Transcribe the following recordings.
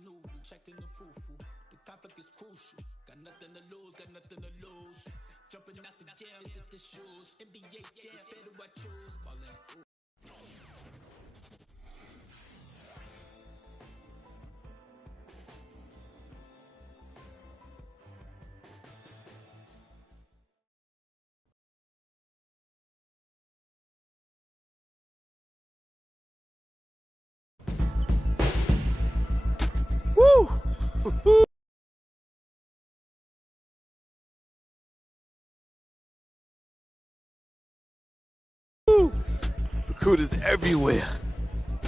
new, checking the foo-foo. The conflict is crucial. Got nothing to lose, got nothing to lose. Jumping out the jail, hit the shoes. NBA jam, better I choose. Ballin'. Woo! Recruiters everywhere.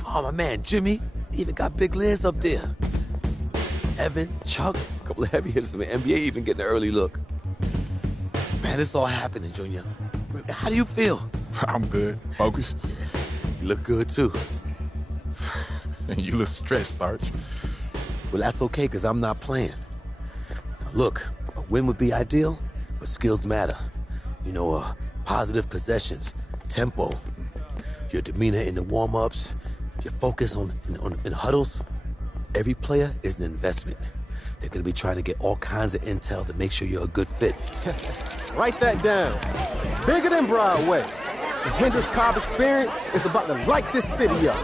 Oh, my man, Jimmy. Even got Big Liz up there. Evan, Chuck, a couple of heavy hitters in the NBA even getting an early look. Man, it's all happening, Junior. How do you feel? I'm good. Focus. You look good, too. You look stressed, Arch. Well, that's okay, because I'm not playing. Now, look, a win would be ideal, but skills matter. You know, positive possessions, tempo, your demeanor in the warm-ups, your focus in huddles. Every player is an investment. They're going to be trying to get all kinds of intel to make sure you're a good fit. Write that down. Bigger than Broadway. The Hendrix Cobb experience is about to light this city up.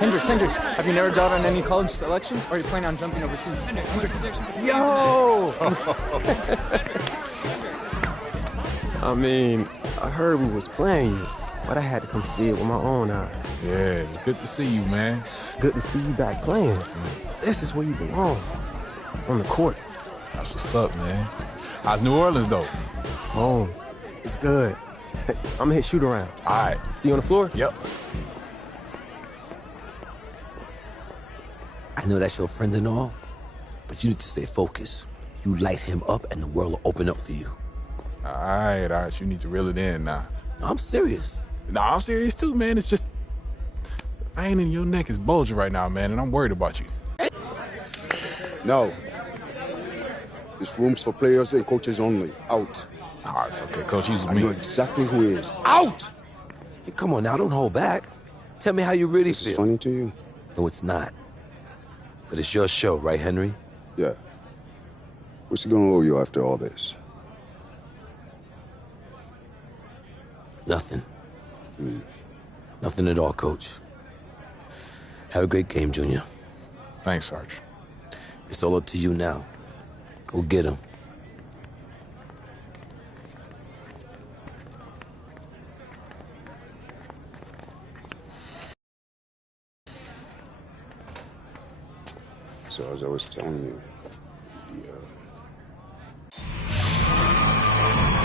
Hendrix, have you narrowed down on any college selections, or are you planning on jumping overseas? Yo! I mean, I heard we was playing you, but I had to come see it with my own eyes. Yeah, it's good to see you, man. Good to see you back playing. This is where you belong. On the court. That's what's up, man. How's New Orleans, though? Home. It's good. I'm gonna hit shoot around. All right. See you on the floor? Yep. I know that's your friend and all, but you need to stay focused. You light him up and the world will open up for you. All right. You need to reel it in now. No, I'm serious. No, I'm serious too, man. It's just the vein in your neck is bulging right now, man, and I'm worried about you. No. This room's for players and coaches only. Out. Oh, it's okay, Coach. Use I me. know exactly who he is. Out! Hey, come on now, don't hold back. Tell me how you really This feel. is funny to you? No, it's not. But it's your show, right, Henry? Yeah. What's he gonna owe you after all this? Nothing. Nothing at all, Coach. Have a great game, Junior. Thanks, Arch. It's all up to you now. Go get him. So as I was telling you,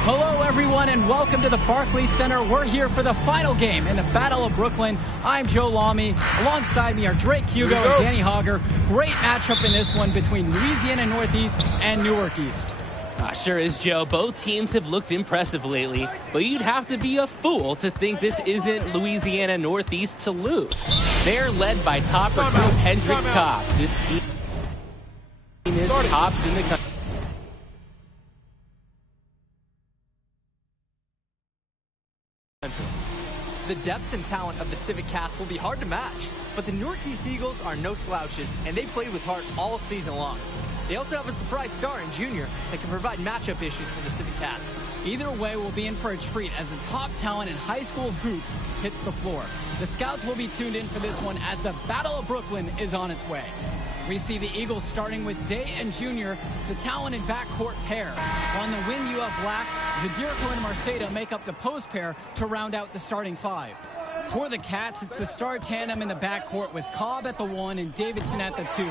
Hello, everyone, and welcome to the Barclays Center. We're here for the final game in the Battle of Brooklyn. I'm Joe Lamy. Alongside me are Drake Hugo and Danny Hogger. Great matchup in this one between Louisiana Northeast and Newark East. Sure is, Joe. Both teams have looked impressive lately, but you'd have to be a fool to think this isn't Louisiana Northeast to lose. They're led by top recruit Hendrix Cobb. This team is tops in the country. The depth and talent of the Civic Cats will be hard to match, but the Newark East Eagles are no slouches, and they played with heart all season long. They also have a surprise star in Junior that can provide matchup issues for the Civic Cats. Either way, we'll be in for a treat as the top talent in high school hoops hits the floor. The scouts will be tuned in for this one as the Battle of Brooklyn is on its way. We see the Eagles starting with Day and Junior, the talented backcourt pair. On the wing UF lack, Zadirico and Marceda make up the post pair to round out the starting five. For the Cats, it's the star tandem in the backcourt with Cobb at the 1 and Davidson at the 2.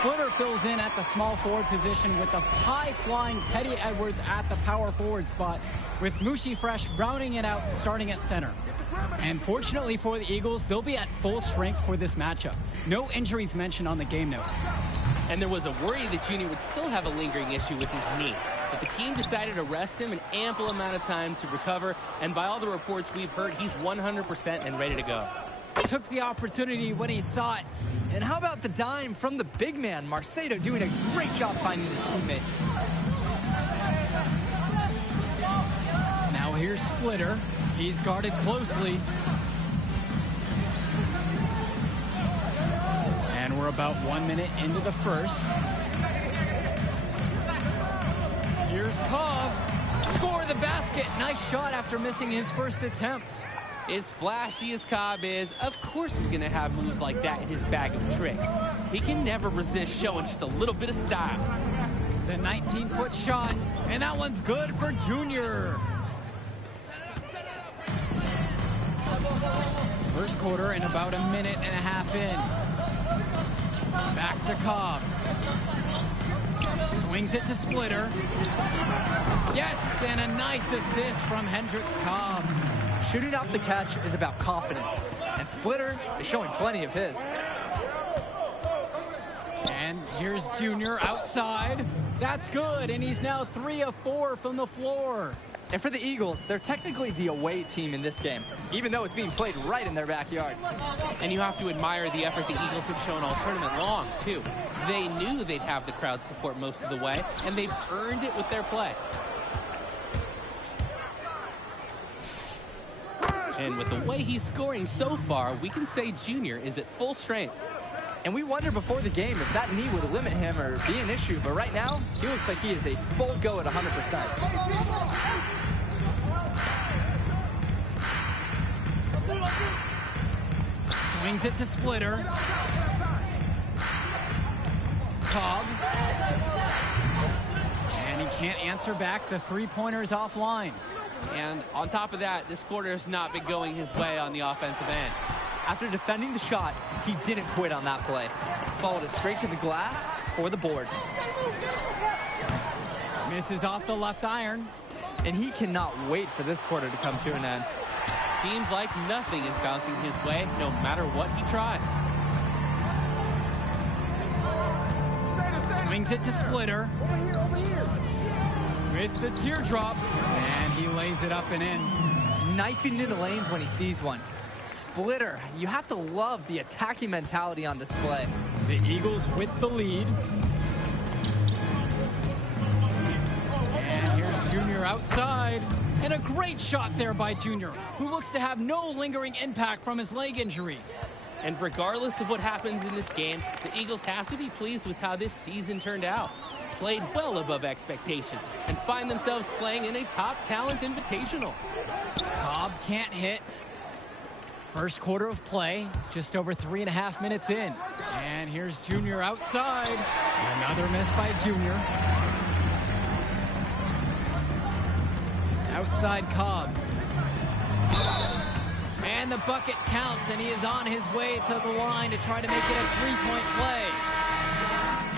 Splitter fills in at the small forward position with the high-flying Teddy Edwards at the power forward spot, with Mushi Fresh rounding it out starting at center. And fortunately for the Eagles, they'll be at full strength for this matchup. No injuries mentioned on the game notes. And there was a worry that Junior would still have a lingering issue with his knee. But the team decided to rest him an ample amount of time to recover, and by all the reports we've heard, he's 100% and ready to go. Took the opportunity when he saw it. And how about the dime from the big man, Marceda, doing a great job finding his teammate. Now here's Splitter. He's guarded closely. And we're about 1 minute into the first. Here's Cobb. Score the basket. Nice shot after missing his first attempt. As flashy as Cobb is, of course he's going to have moves like that in his bag of tricks. He can never resist showing just a little bit of style. The 19-foot shot, and that one's good for Junior. First quarter and about a minute and a half in. Back to Cobb. Swings it to Splitter. Yes, and a nice assist from Hendricks Cobb. Shooting off the catch is about confidence, and Splitter is showing plenty of his. And here's Junior outside. That's good, and he's now 3 of 4 from the floor. And for the Eagles, they're technically the away team in this game, even though it's being played right in their backyard. And you have to admire the effort the Eagles have shown all tournament long, too. They knew they'd have the crowd support most of the way, and they've earned it with their play. And with the way he's scoring so far, we can say Junior is at full strength. And we wondered before the game if that knee would limit him or be an issue, but right now, he looks like he is a full go at 100%. Swings it to Splitter. Cobb. And he can't answer back. The three-pointer's offline. And on top of that, this quarter has not been going his way on the offensive end. After defending the shot, he didn't quit on that play. Followed it straight to the glass for the board. Misses off the left iron. And he cannot wait for this quarter to come to an end. Seems like nothing is bouncing his way, no matter what he tries. Swings it to Splitter. With the teardrop. And he lays it up and in. Knifing into lanes when he sees one. Splitter, you have to love the attacking mentality on display. The Eagles with the lead. And here's Junior outside. And a great shot there by Junior, who looks to have no lingering impact from his leg injury. And regardless of what happens in this game, the Eagles have to be pleased with how this season turned out. Played well above expectations and find themselves playing in a top talent invitational. Cobb can't hit. First quarter of play, just over 3.5 minutes in. And here's Junior outside. Another miss by Junior. Outside Cobb. And the bucket counts, and he is on his way to the line to try to make it a three-point play.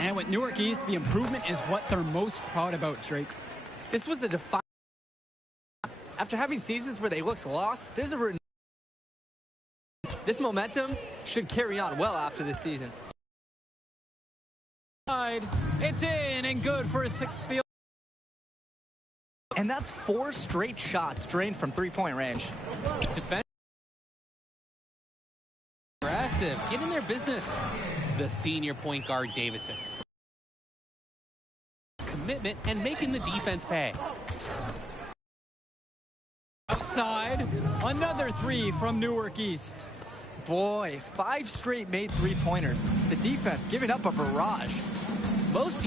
And with Newark East, the improvement is what they're most proud about, Drake. This was a defiant. After having seasons where they looked lost, there's a this momentum should carry on well after this season. It's in and good for a 6th field. And that's 4 straight shots drained from three-point range. Defense. Aggressive, getting their business. The senior point guard Davidson. Commitment and making the defense pay. Outside, another 3 from Newark East. Boy, 5 straight made three-pointers. The defense giving up a barrage. Most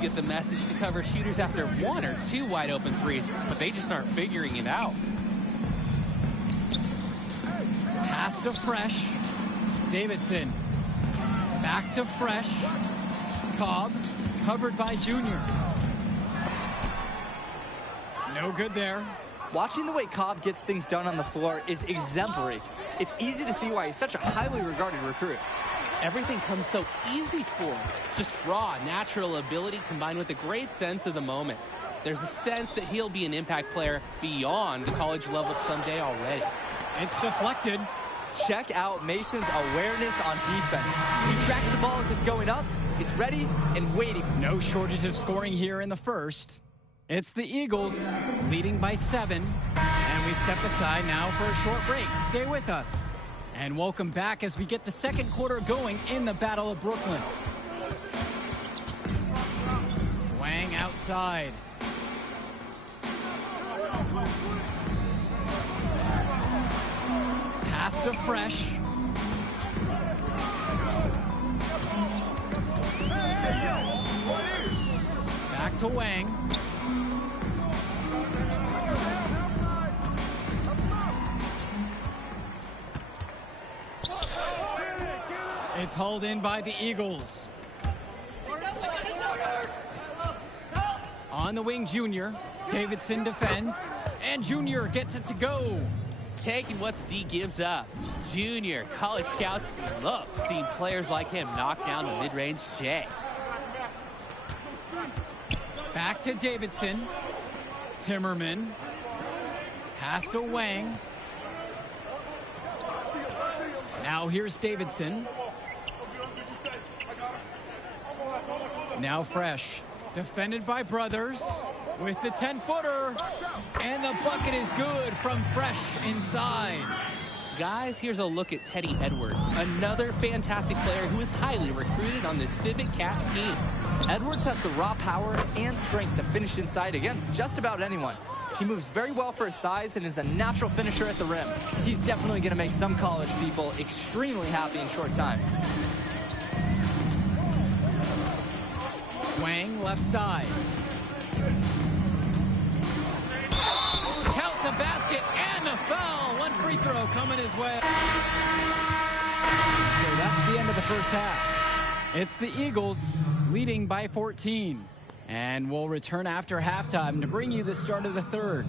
get the message to cover shooters after 1 or 2 wide open threes, but they just aren't figuring it out. Pass to Fresh. Davidson. Back to Fresh. Cobb. Covered by Junior. No good there. Watching the way Cobb gets things done on the floor is exemplary. It's easy to see why he's such a highly regarded recruit. Everything comes so easy for him. Just raw, natural ability combined with a great sense of the moment. There's a sense that he'll be an impact player beyond the college level someday already. It's deflected. Check out Mason's awareness on defense. He tracks the ball as it's going up, is ready and waiting. No shortage of scoring here in the first. It's the Eagles leading by 7. And we step aside now for a short break. Stay with us. And welcome back as we get the second quarter going in the Battle of Brooklyn. outside. Pass to Fresh. Back to Wang. It's hauled in by the Eagles. On the wing, Junior. Davidson defends, and Junior gets it to go. Taking what the D gives up. Junior, college scouts love seeing players like him knock down the mid-range J. Back to Davidson. Timmerman. Pass to Wang. Now here's Davidson. Now Fresh. Defended by Brothers with the 10-footer. And the bucket is good from Fresh inside. Guys, here's a look at Teddy Edwards, another fantastic player who is highly recruited on this Civic Cats team. Edwards has the raw power and strength to finish inside against just about anyone. He moves very well for his size and is a natural finisher at the rim. He's definitely going to make some college people extremely happy in short time. Wang left side. Count the basket and the foul. One free throw coming his way. So that's the end of the first half. It's the Eagles leading by 14. And we'll return after halftime to bring you the start of the third.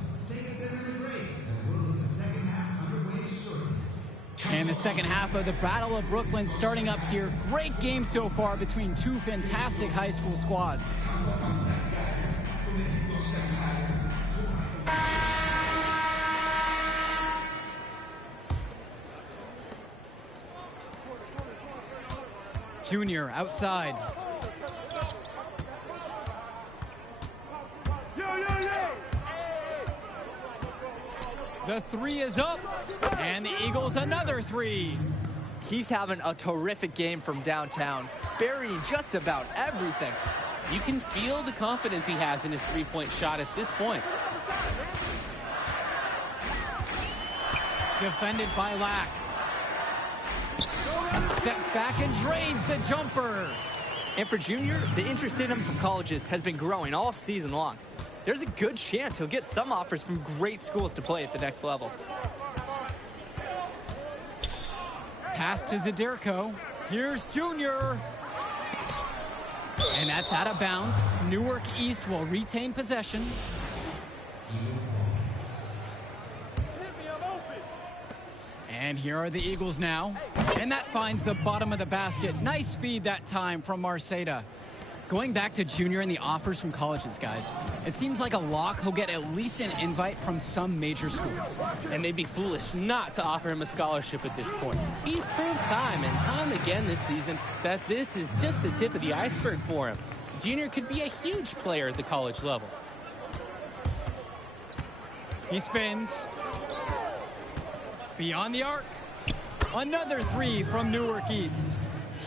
And the second half of the Battle of Brooklyn starting up here. Great game so far between two fantastic high school squads. Junior outside. The three is up, and the Eagles another three. He's having a terrific game from downtown, burying just about everything. You can feel the confidence he has in his three-point shot at this point. Defended by Lack. Steps back and drains the jumper. And for Junior, the interest in him from colleges has been growing all season long. There's a good chance he'll get some offers from great schools to play at the next level. Pass to Zaderko. Here's Junior. And that's out of bounds. Newark East will retain possession. And here are the Eagles now. And that finds the bottom of the basket. Nice feed that time from Marceda. Going back to Junior and the offers from colleges, guys, it seems like a lock he'll get at least an invite from some major schools. And they'd be foolish not to offer him a scholarship at this point. He's proved time and time again this season that this is just the tip of the iceberg for him. Junior could be a huge player at the college level. He spins. Beyond the arc. Another three from Newark East.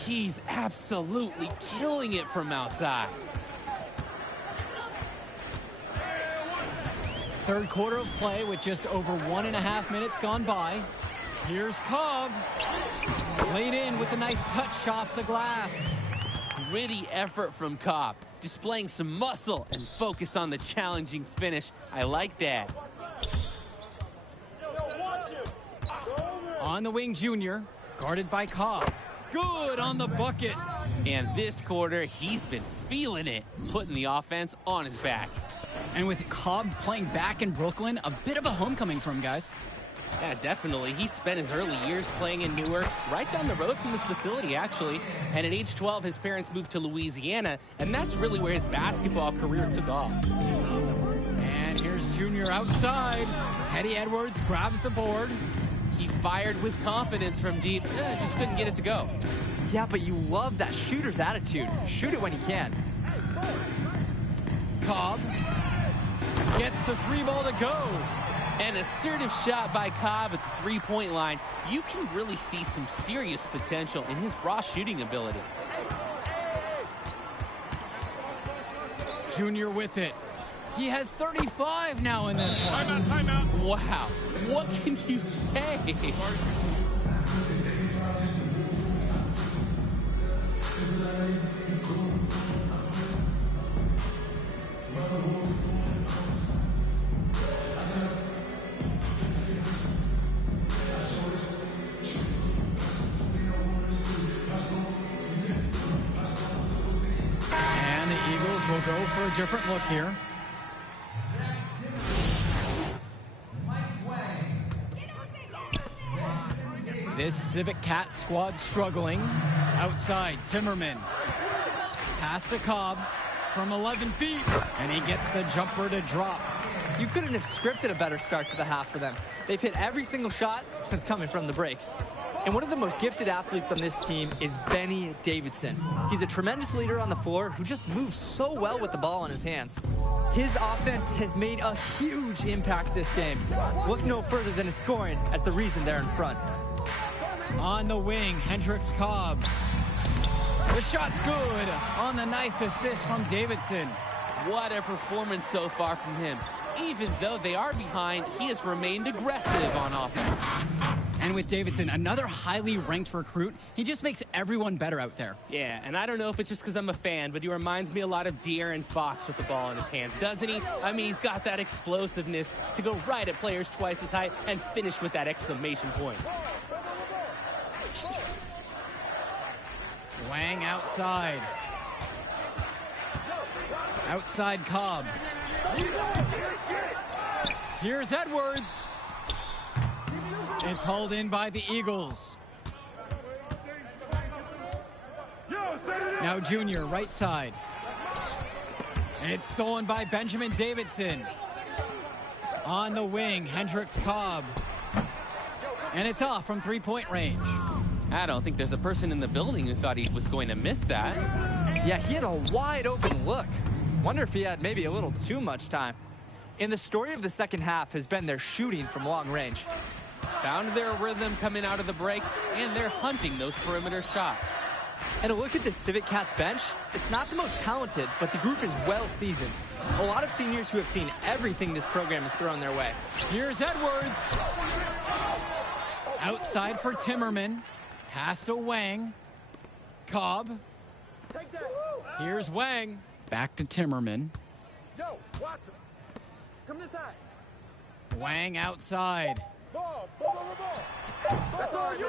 He's absolutely killing it from outside. Third quarter of play with just over 1.5 minutes gone by. Here's Cobb. Laid in with a nice touch off the glass. Gritty effort from Cobb, displaying some muscle and focus on the challenging finish. I like that. On the wing, Junior, guarded by Cobb. Good on the bucket. And this quarter, he's been feeling it, putting the offense on his back. And with Cobb playing back in Brooklyn, a bit of a homecoming for him, guys. Yeah, definitely. He spent his early years playing in Newark, right down the road from this facility, actually. And at age 12, his parents moved to Louisiana, and that's really where his basketball career took off. And here's Junior outside. Teddy Edwards grabs the board. He fired with confidence from deep, just couldn't get it to go. Yeah, but you love that shooter's attitude. Shoot it when he can. Cobb gets the three ball to go. An assertive shot by Cobb at the three-point line. You can really see some serious potential in his raw shooting ability. Junior with it. He has 35 now in this one. Timeout. Wow. What can you say? And the Eagles will go for a different look here. This Civic Cat squad struggling. Outside, Timmerman. Pass to Cobb from 11 feet. And he gets the jumper to drop. You couldn't have scripted a better start to the half for them. They've hit every single shot since coming from the break. And one of the most gifted athletes on this team is Benny Davidson. He's a tremendous leader on the floor who just moves so well with the ball in his hands. His offense has made a huge impact this game. Look no further than his scoring as the reason they're in front. On the wing, Hendricks Cobb. The shot's good on the nice assist from Davidson. What a performance so far from him. Even though they are behind, he has remained aggressive on offense. And with Davidson, another highly ranked recruit, he just makes everyone better out there. Yeah, and I don't know if it's just because I'm a fan, but he reminds me a lot of De'Aaron Fox with the ball in his hands, doesn't he? I mean, he's got that explosiveness to go right at players twice as high and finish with that exclamation point. Wang outside. Outside Cobb. Here's Edwards. It's hauled in by the Eagles. Now Junior, right side. It's stolen by Benjamin Davidson. On the wing, Hendricks Cobb. And it's off from three-point range. I don't think there's a person in the building who thought he was going to miss that. Yeah, he had a wide open look. Wonder if he had maybe a little too much time. And the story of the second half has been their shooting from long range. Found their rhythm coming out of the break, and they're hunting those perimeter shots. And a look at the Civic Cats bench, it's not the most talented, but the group is well seasoned. A lot of seniors who have seen everything this program has thrown their way. Here's Edwards. Outside for Timmerman. Pass to Wang. Cobb. Here's Wang. Back to Timmerman. Yo, watch him. Come this side. Wang outside. Ball. That's all you.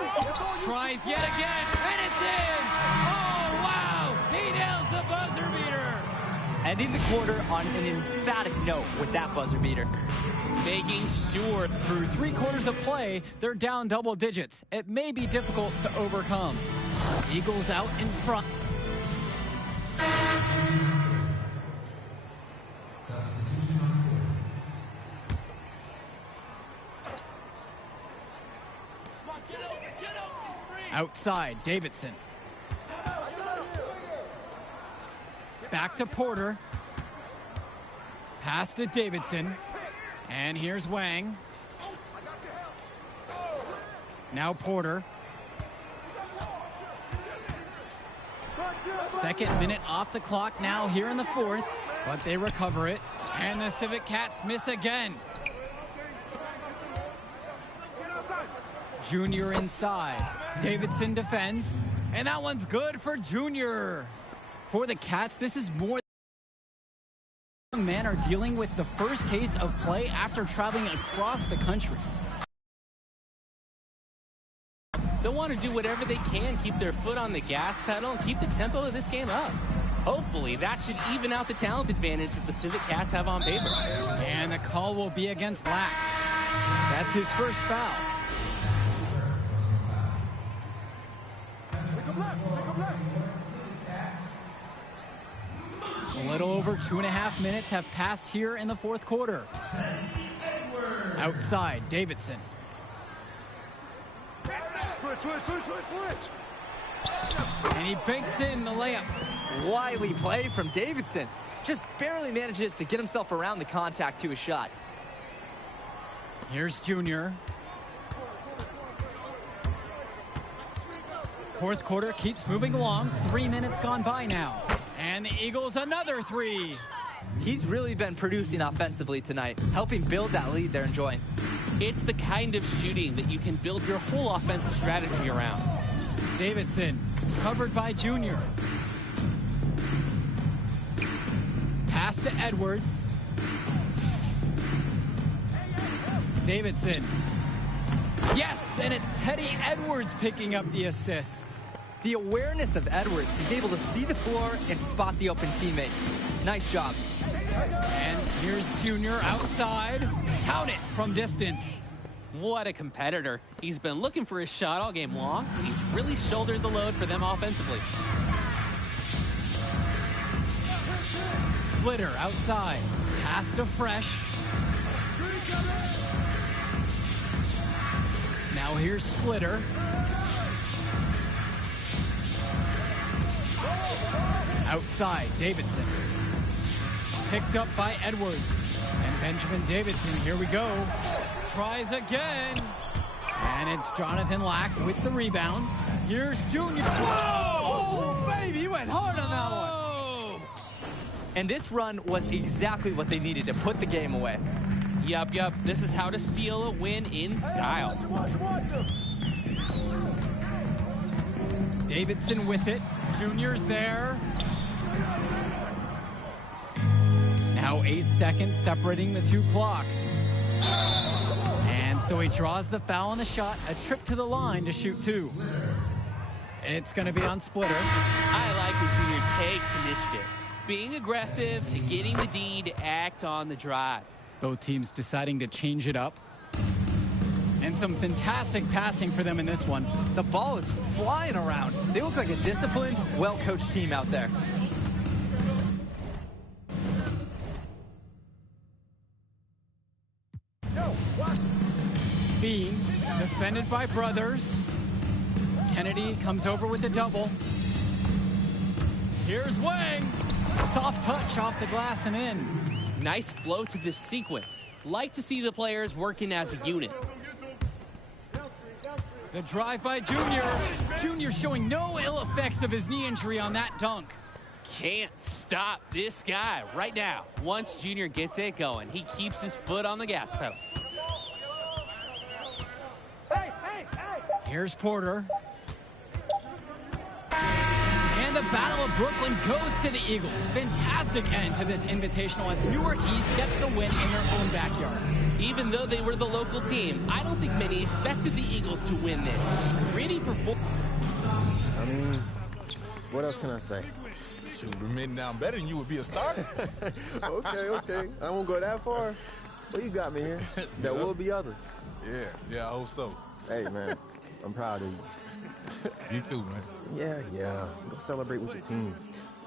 Tries yet again, and it's in! Oh, wow! He nails the buzzer beater! Ending the quarter on an emphatic note with that buzzer beater. Making sure Through 3 quarters of play, they're down double digits. It may be difficult to overcome. Eagles out in front. Outside, Davidson. Back to Porter. Pass to Davidson. And here's Wang. Now Porter. Second minute off the clock now here in the fourth, but they recover it. And the Civic Cats miss again. Junior inside. Davidson defends. And that one's good for Junior. For the Cats, this is more young men are dealing with the first taste of play after traveling across the country. they'll want to do whatever they can, keep their foot on the gas pedal, and keep the tempo of this game up. Hopefully, that should even out the talent advantage that the Civic Cats have on paper. And the call will be against Lack. That's his first foul. A little over 2.5 minutes have passed here in the fourth quarter. Outside, Davidson. Switch. And he banks in the layup. Wily play from Davidson. Just barely manages to get himself around the contact to his shot. Here's Junior. Fourth quarter keeps moving along. 3 minutes gone by now. And the Eagles another three. He's really been producing offensively tonight, helping build that lead they're enjoying. It's the kind of shooting that you can build your whole offensive strategy around. Davidson, covered by Junior. Pass to Edwards. Davidson. Yes, and it's Teddy Edwards picking up the assist. The awareness of Edwards, he's able to see the floor and spot the open teammate. Nice job. And here's Junior outside. Count it from distance. What a competitor. He's been looking for his shot all game long, and he's really shouldered the load for them offensively. Splitter outside. Pass to Fresh. Now here's Splitter. Outside, Davidson. Picked up by Edwards. And Benjamin Davidson, here we go. Tries again. And it's Jonathan Lack with the rebound. Here's Junior. Whoa! Oh, baby, he went hard on that one. And this run was exactly what they needed to put the game away. Yup. This is how to seal a win in style. Davidson with it. Junior's there. Now 8 seconds separating the two clocks. And so he draws the foul on the shot, a trip to the line to shoot two. It's going to be on Splitter. I like when Junior takes initiative. Being aggressive, getting the D to act on the drive. Both teams deciding to change it up. And some fantastic passing for them in this one. The ball is flying around. They look like a disciplined, well-coached team out there. Bean, defended by Brothers. Kennedy comes over with the double. Here's Wang. Soft touch off the glass and in. Nice flow to this sequence. Like to see the players working as a unit. The drive by Junior. Junior showing no ill effects of his knee injury on that dunk. Can't stop this guy right now. Once Junior gets it going, he keeps his foot on the gas pedal. Here's Porter. And the Battle of Brooklyn goes to the Eagles. Fantastic end to this invitational as Newark East gets the win in their own backyard. Even though they were the local team, I don't think many expected the Eagles to win this. Gritty performance. I mean, what else can I say? Shoot, admitting now I'm better than you would be a starter. Okay. I won't go that far. But you got me here. There will be others. Yeah, I hope so. Hey, man, I'm proud of you. You too, man. Yeah. Go celebrate with your team.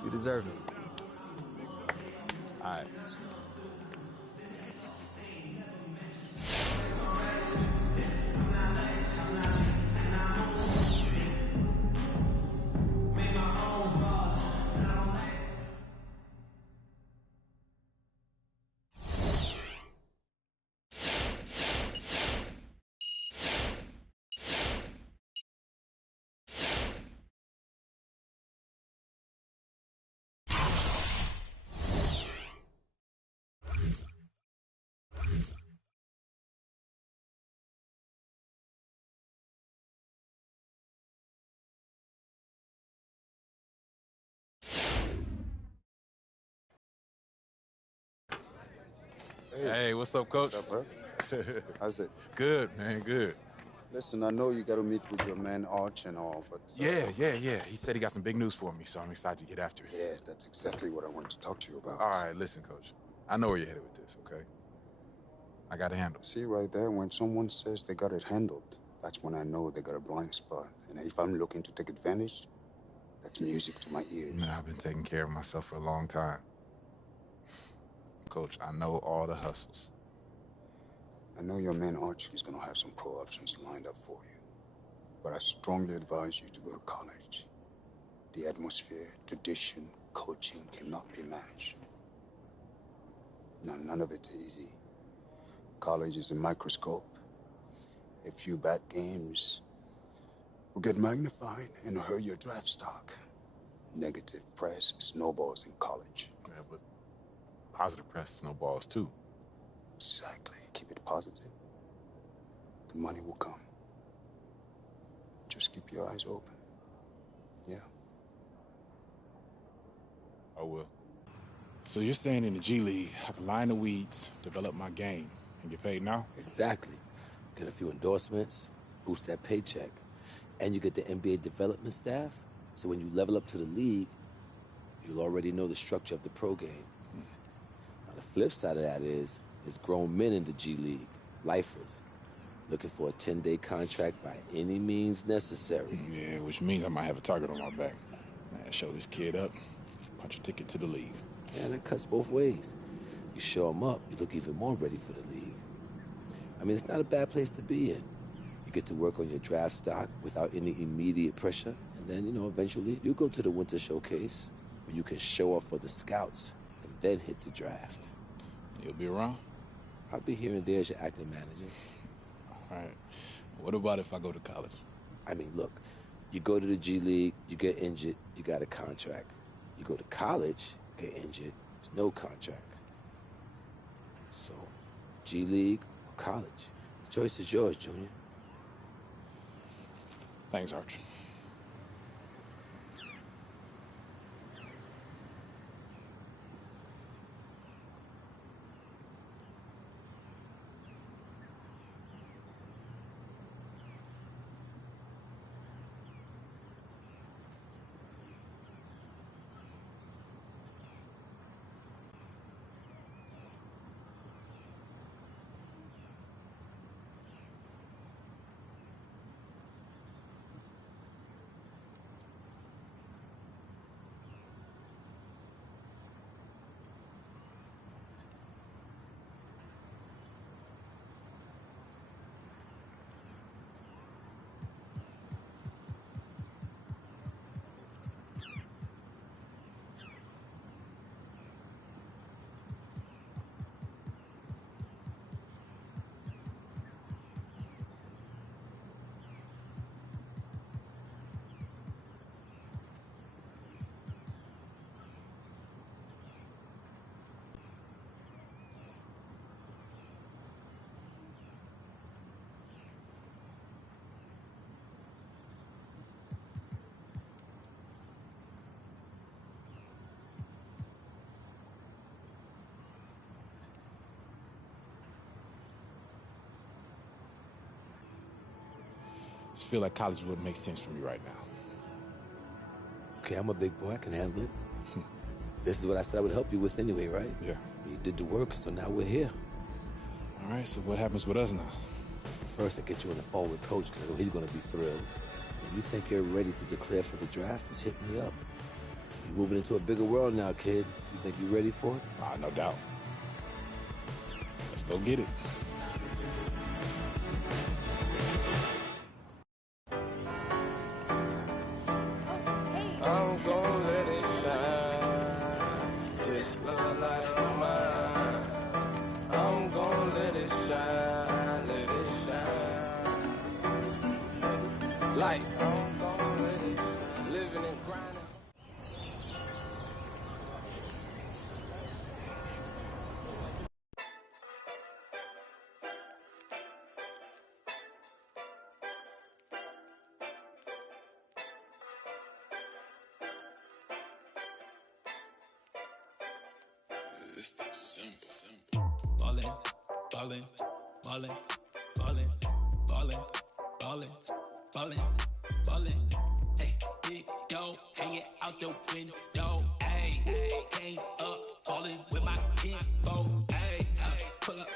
You deserve it. All right. Hey, what's up, Coach? What's up, bro? How's it? Good, man, good. Listen, I know you got to meet with your man Arch and all, but... Yeah. He said he got some big news for me, so I'm excited to get after it. Yeah, that's exactly what I wanted to talk to you about. All right, listen, Coach. I know where you're headed with this, okay? I got it handled. See, right there, when someone says they got it handled, that's when I know they got a blind spot. And if I'm looking to take advantage, that's music to my ears. Man, I've been taking care of myself for a long time. Coach, I know all the hustles. I know your man Arch is going to have some pro options lined up for you. But I strongly advise you to go to college. The atmosphere, tradition, coaching cannot be matched. Now, none of it's easy. College is a microscope. A few bad games will get magnified and hurt your draft stock. Negative press snowballs in college. Yeah, positive press snowballs too. Exactly. Keep it positive. The money will come. Just keep your eyes open. Yeah. I will. So you're saying in the G League, I can line the weeds, develop my game, and get paid now? Exactly. Get a few endorsements, boost that paycheck, and you get the NBA development staff. So when you level up to the league, you'll already know the structure of the pro game. Now the flip side of that is, there's grown men in the G League, lifers, looking for a 10-day contract by any means necessary. Yeah, which means I might have a target on my back. Man, show this kid up, punch a ticket to the league. Yeah, that cuts both ways. You show them up, you look even more ready for the league. I mean, it's not a bad place to be in. You get to work on your draft stock without any immediate pressure, and then, eventually you go to the winter showcase where you can show off for the scouts and then hit the draft. You'll be around? I'll be here and there as your acting manager. All right. What about if I go to college? I mean, look, you go to the G League, you get injured, you got a contract. You go to college, get injured, there's no contract. So, G League or college, the choice is yours, Junior. Thanks, Arch. I just feel like college would make sense for me right now. Okay, I'm a big boy, I can handle it. This is what I said I would help you with anyway, right? Yeah. You did the work, so now we're here. All right, so what happens with us now? First, I get you on the phone with Coach, because I know he's going to be thrilled. When you think you're ready to declare for the draft, just hit me up. You're moving into a bigger world now, kid. You think you're ready for it? No doubt. Let's go get it. I'm gon' let it shine. This love light of mine. I'm gon' let it shine, let it shine. Light. I'm gon' let it shine. Living and grinding. This thing's simple. Ballin', ballin', ballin', ballin', ballin', ballin', ballin', ballin'. Hey, big dog hanging out the window. Hey, came up ballin' with my kinfolk. Hey, pull up.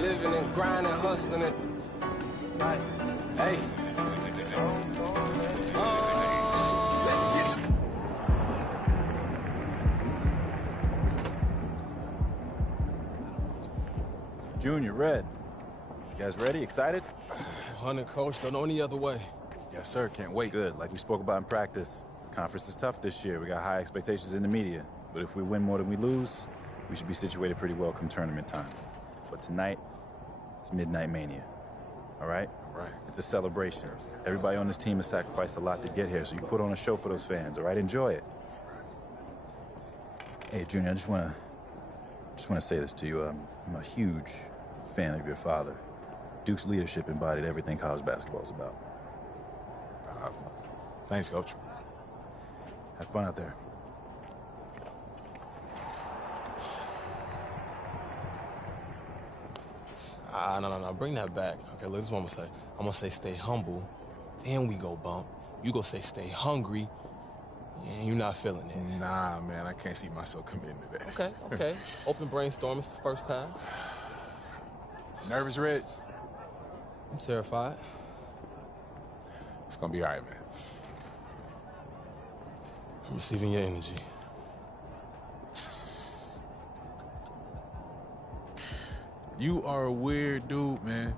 Living and grinding, hustling and hey. Let's get it. Junior, Red. You guys ready? Excited? 100, Coach. Don't know any other way. Yes, sir. Can't wait. Good. Like we spoke about in practice, conference is tough this year. We got high expectations in the media. But if we win more than we lose, we should be situated pretty well come tournament time. But tonight, it's Midnight Mania. All right? All right. It's a celebration. Everybody on this team has sacrificed a lot to get here, so you put on a show for those fans, all right? Enjoy it. Hey, Junior, I just want to say this to you. I'm a huge fan of your father. Duke's leadership embodied everything college basketball is about. Thanks, Coach. Have fun out there. No. Bring that back. Okay, look, this is what I'm gonna say. I'm gonna say stay humble, then we go bump. You go say stay hungry, and you're not feeling it. Nah, man, I can't see myself committing to that. Okay. It's open brainstorm. It's the first pass. Nervous, Red? I'm terrified. It's gonna be all right, man. I'm receiving your energy. You are a weird dude, man.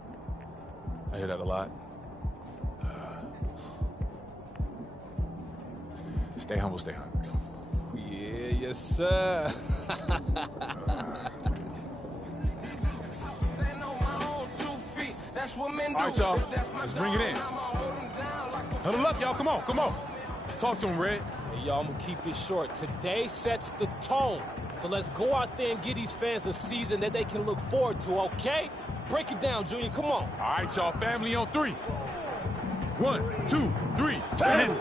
I hear that a lot. Stay humble, stay hungry. Yeah, yes, sir. All right, y'all. Let's bring it in. Huddle up, y'all. Come on. Talk to him, Red. Hey, y'all, I'm gonna keep it short. Today sets the tone. So let's go out there and give these fans a season that they can look forward to, okay? Break it down, Junior. Come on. All right, y'all. Family on 3. 1, 2, 3. Family.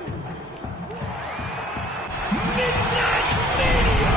Midnight Mania!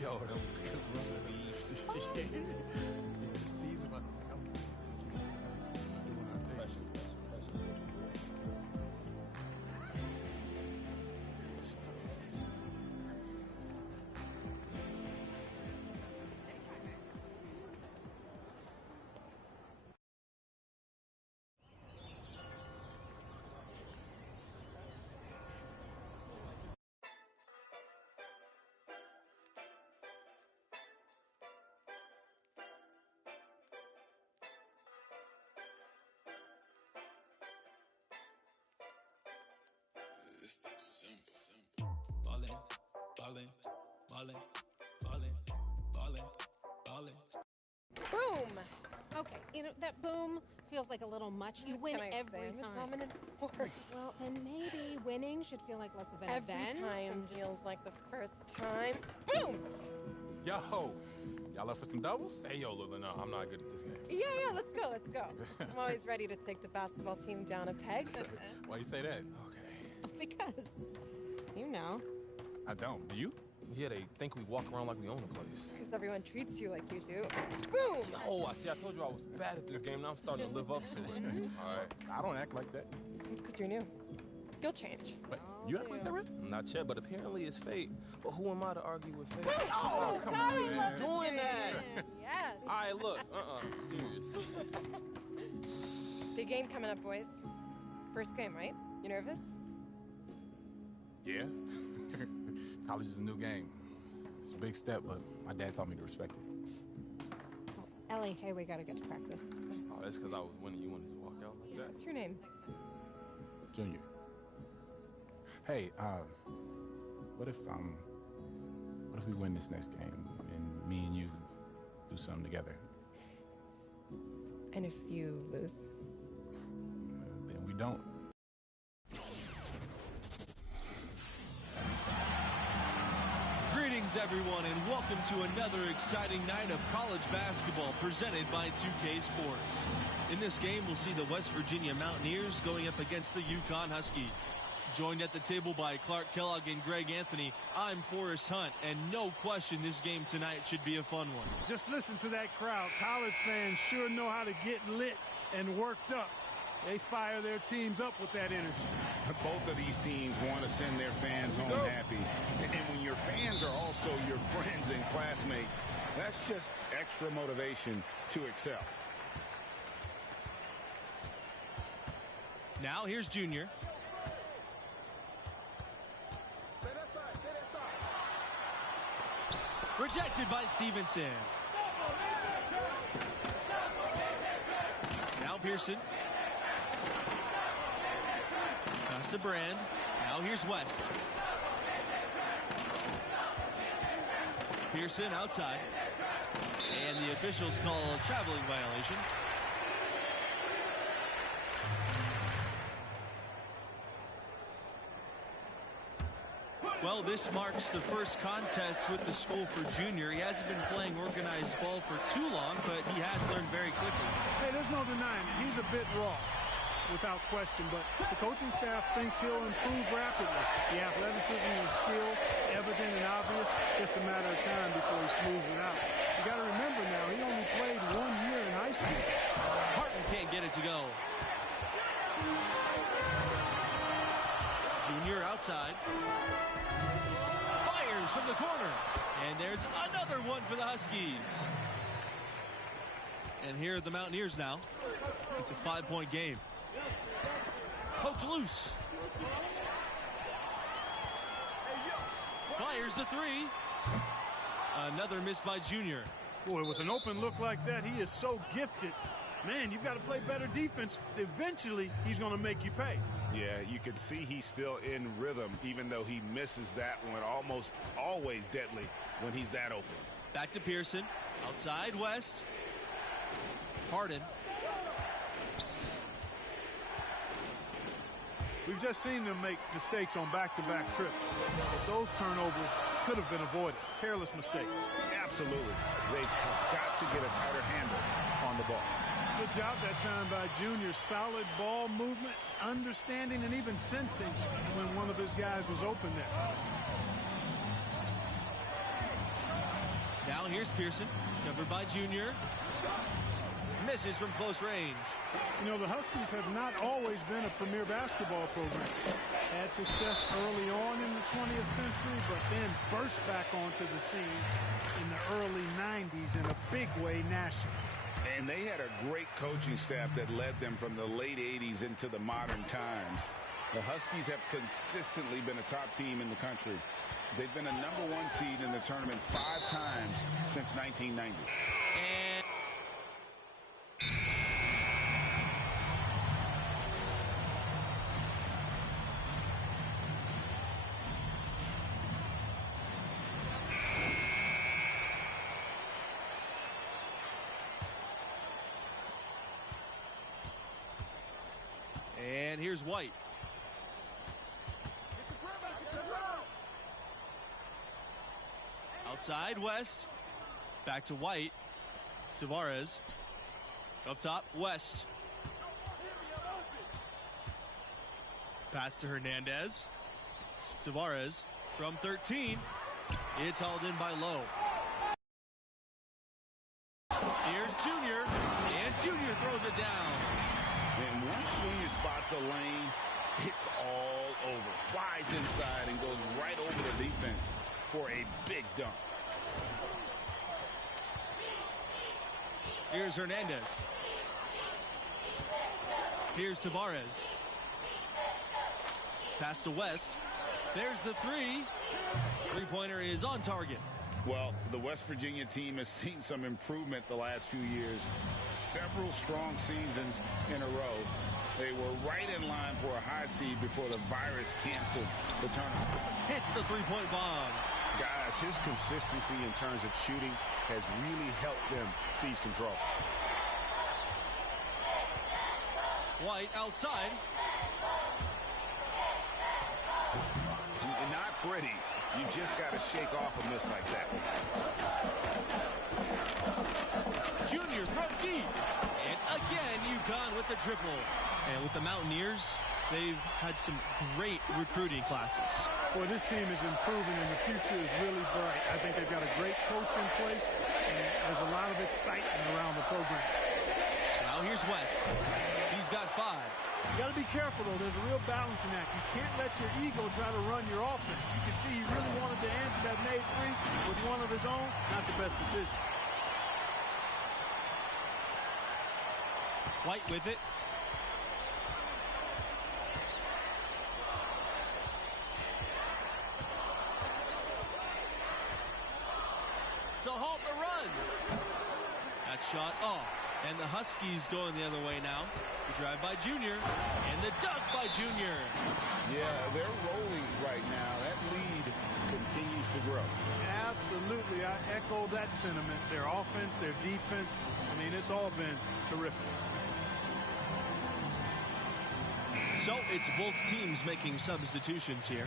Yo, that was a good run. Yeah, the season about to come. It's that simple. Ballin', ballin', ballin', ballin', ballin', ballin'. Boom! Okay, you know, that boom feels like a little much. You win every time. Dominant force. Well, then maybe winning should feel like less of an event. Every time feels like the first time. Boom! Yo, y'all up for some doubles? Hey, yo, look, no, I'm not good at this game. Yeah, let's go. I'm always ready to take the basketball team down a peg. Why you say that? Okay. Because, you know. I don't. Do you? Yeah, they think we walk around like we own the place. Because everyone treats you like you do. Boom! Yo, I told you I was bad at this game. Now I'm starting to live up to it. All right. I don't act like that. Because you're new. You'll change. Wait, you act like that, right? Not yet, but apparently it's fate. But who am I to argue with fate? Oh, come on, man. Doing that. Yes. All right, look. Serious. Big game coming up, boys. First game, right? You nervous? Yeah. College is a new game. It's a big step, but my dad taught me to respect it. Oh, Ellie, hey, we gotta get to practice. Oh, that's because I was winning. You wanted to walk out like that? What's your name? Junior. Hey, what if we win this next game and me and you do something together? And if you lose? Then we don't. Greetings, everyone, and welcome to another exciting night of college basketball presented by 2K Sports. In this game, we'll see the West Virginia Mountaineers going up against the UConn Huskies. Joined at the table by Clark Kellogg and Greg Anthony, I'm Forrest Hunt, and no question this game tonight should be a fun one. Just listen to that crowd. College fans sure know how to get lit and worked up. They fire their teams up with that energy. Both of these teams want to send their fans home happy. And when your fans are also your friends and classmates, that's just extra motivation to excel. Now here's Junior. Rejected by Stevenson. Now Pearson. Pass to Brand. Now here's West. Pearson outside. And the officials call a traveling violation. Well, this marks the first contest with the school for Junior. He hasn't been playing organized ball for too long, but he has learned very quickly. Hey, there's no denying it. He's a bit raw, without question, but the coaching staff thinks he'll improve rapidly. The athleticism and skill, evident and obvious, just a matter of time before he smooths it out. You got to remember now, he only played 1 year in high school. Harton can't get it to go. Junior outside. Fires from the corner. And there's another one for the Huskies. And here are the Mountaineers now. It's a 5-point game. Poked loose. Fires the three. Another miss by Junior. Boy, with an open look like that, he is so gifted. Man, you've got to play better defense. Eventually, he's going to make you pay. Yeah, you can see he's still in rhythm, even though he misses that one. Almost always deadly when he's that open. Back to Pearson. Outside, West. Harden. We've just seen them make mistakes on back-to-back trips. But those turnovers could have been avoided. Careless mistakes. Absolutely. They've got to get a tighter handle on the ball. Good job that time by Junior. Solid ball movement, understanding, and even sensing when one of his guys was open there. here's Pearson, covered by Junior. Misses from close range. You know, the Huskies have not always been a premier basketball program. Had success early on in the 20th century, but then burst back onto the scene in the early 90s in a big way nationally. And they had a great coaching staff that led them from the late 80s into the modern times. The Huskies have consistently been a top team in the country. They've been a #1 seed in the tournament 5 times since 1990. And here's White. Outside, West. Back to White. Tavares. Up top, West. Pass to Hernandez. Tavares from 13. It's hauled in by Lowe. Here's Junior. And Junior throws it down. And once Junior spots a lane, it's all over. Flies inside and goes right over the defense for a big dunk. Here's Hernandez. Here's Tavares. Pass to West. There's the three. Three-pointer is on target. Well, the West Virginia team has seen some improvement the last few years. Several strong seasons in a row. They were right in line for a high seed before the virus canceled the tournament. Hits the three-point bomb. Guys, his consistency in terms of shooting has really helped them seize control. White outside. Not pretty. You just got to shake off a miss like that. Junior from deep. And again, UConn with the triple. And with the Mountaineers, they've had some great recruiting classes. Boy, this team is improving and the future is really bright. I think they've got a great coach in place and there's a lot of excitement around the program. Now here's West. He's got 5. You got to be careful, though. There's a real balance in that. You can't let your ego try to run your offense. You can see he really wanted to answer that made three with one of his own. Not the best decision. White with it. To halt the run. That shot off. And the Huskies going the other way now. The drive by Junior. And the dunk by Junior. Yeah, they're rolling right now. That lead continues to grow. Absolutely. I echo that sentiment. Their offense, their defense. I mean, it's all been terrific. So it's both teams making substitutions here.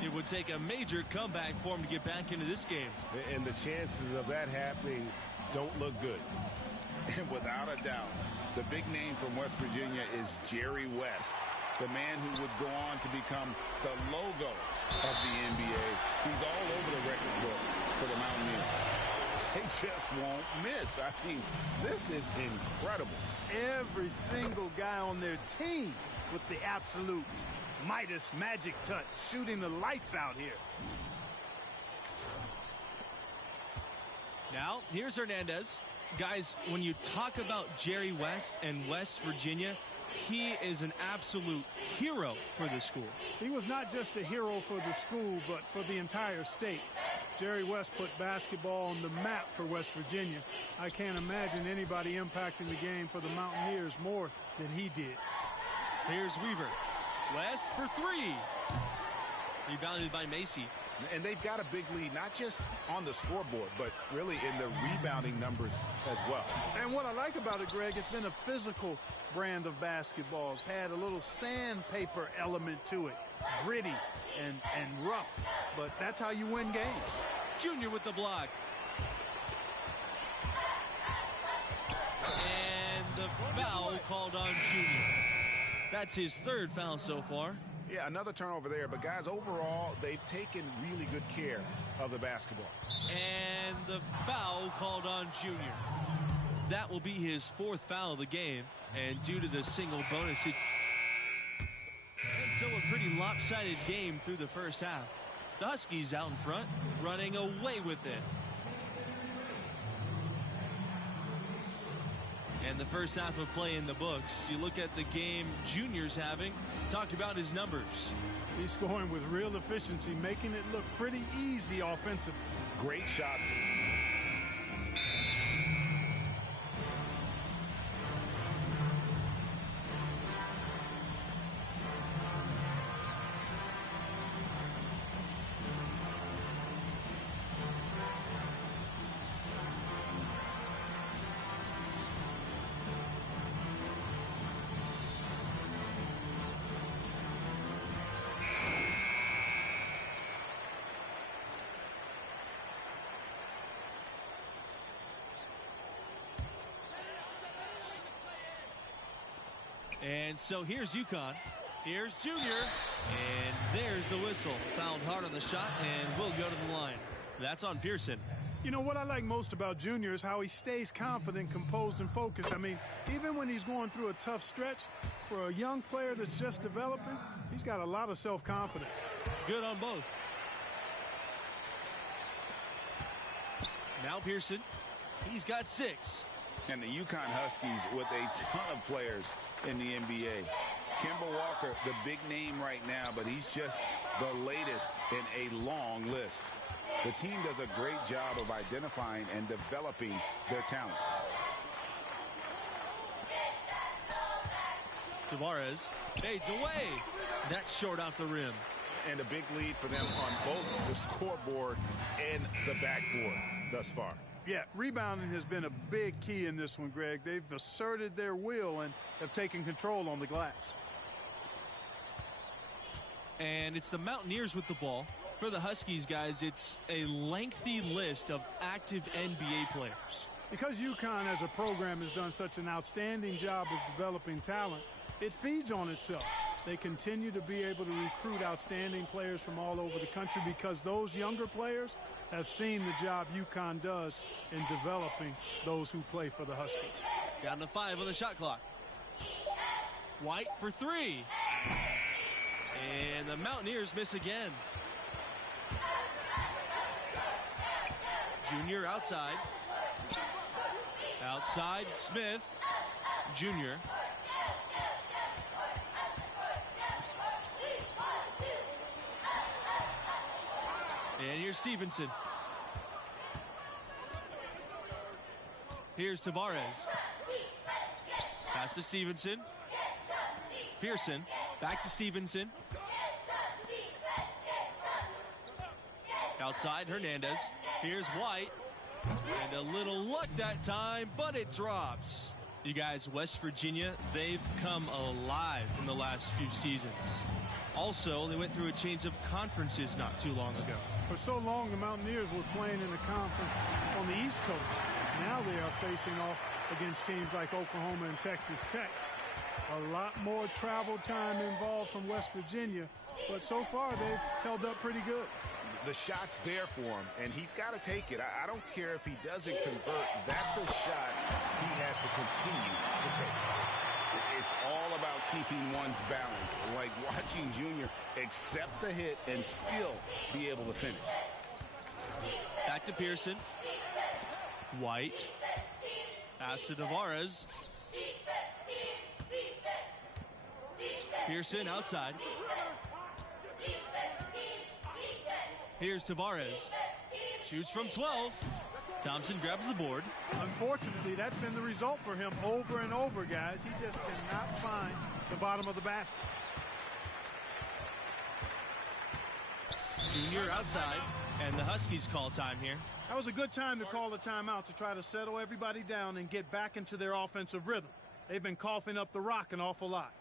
It would take a major comeback for him to get back into this game. And the chances of that happening don't look good. And without a doubt, the big name from West Virginia is Jerry West, the man who would go on to become the logo of the NBA. He's all over the record book for the Mountaineers. They just won't miss. I mean, this is incredible. Every single guy on their team with the absolute Midas magic touch, shooting the lights out here. Now, here's Hernandez. Guys, when you talk about Jerry West and West Virginia, he is an absolute hero for the school. He was not just a hero for the school, but for the entire state. Jerry West put basketball on the map for West Virginia. I can't imagine anybody impacting the game for the Mountaineers more than he did. Here's Weaver. West for 3. Rebounded by Macy. And they've got a big lead, not just on the scoreboard, but really in the rebounding numbers as well. And what I like about it, Greg, it's been a physical brand of basketball. It's had a little sandpaper element to it. Gritty and rough, but that's how you win games. Junior with the block. And the foul called on Junior. That's his 3rd foul so far. Yeah, another turnover there. But, guys, overall, they've taken really good care of the basketball. And the foul called on Junior. That will be his 4th foul of the game. And due to the single bonus, and so a pretty lopsided game through the first half. The Huskies out in front, running away with it. And the first half of play in the books. You look at the game Junior's having, talk about his numbers. He's scoring with real efficiency, making it look pretty easy offensively. Great shot. And so here's UConn. Here's Junior. And there's the whistle. Fouled hard on the shot and will go to the line. That's on Pearson. You know, what I like most about Junior is how he stays confident, composed, and focused. I mean, even when he's going through a tough stretch, for a young player that's just developing, he's got a lot of self-confidence. Good on both. Now Pearson. He's got 6. And the UConn Huskies with a ton of players in the NBA. Kemba Walker, the big name right now, but he's just the latest in a long list. The team does a great job of identifying and developing their talent. Tavares fades away. That's short off the rim. And a big lead for them on both the scoreboard and the backboard thus far. Yeah, rebounding has been a big key in this one, Greg. They've asserted their will and have taken control on the glass. And it's the Mountaineers with the ball. For the Huskies, guys, it's a lengthy list of active NBA players. Because UConn as a program has done such an outstanding job of developing talent, it feeds on itself. They continue to be able to recruit outstanding players from all over the country because those younger players have seen the job UConn does in developing those who play for the Huskies. Down to 5 on the shot clock. White for 3. And the Mountaineers miss again. Junior outside. Outside, Smith. Junior. And here's Stevenson. Here's Tavares. Pass to Stevenson. Pearson. Back to Stevenson. Outside, Hernandez. Here's White. And a little luck that time, but it drops. You guys, West Virginia, they've come alive in the last few seasons. Also, they went through a change of conferences not too long ago. For so long, the Mountaineers were playing in a conference on the East Coast. Now they are facing off against teams like Oklahoma and Texas Tech. A lot more travel time involved from West Virginia, but so far they've held up pretty good. The shot's there for him, and he's got to take it. I don't care if he doesn't convert. That's a shot he has to continue to take. It's all about keeping one's balance, like watching Junior accept the hit and still be able to finish. Back to Pearson. White. Pass to Tavares. Pearson outside. Here's Tavares. Shoots from 12. Thompson grabs the board. Unfortunately, that's been the result for him over and over, guys. He just cannot find the bottom of the basket. Junior outside, and the Huskies call time here. That was a good time to call the timeout to try to settle everybody down and get back into their offensive rhythm. They've been coughing up the rock an awful lot.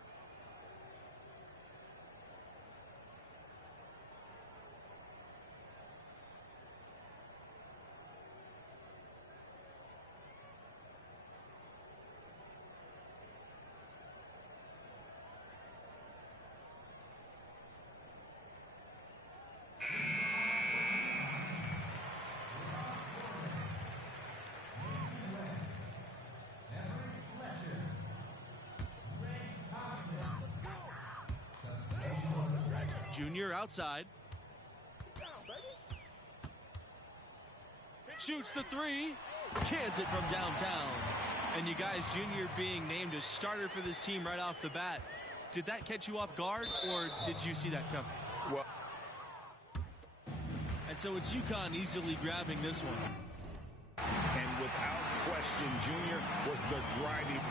Junior outside. Shoots the three. Cans it from downtown. And you guys, Junior being named a starter for this team right off the bat. Did that catch you off guard, or did you see that coming? Well, and so it's UConn easily grabbing this one. And without question, Junior was the driving.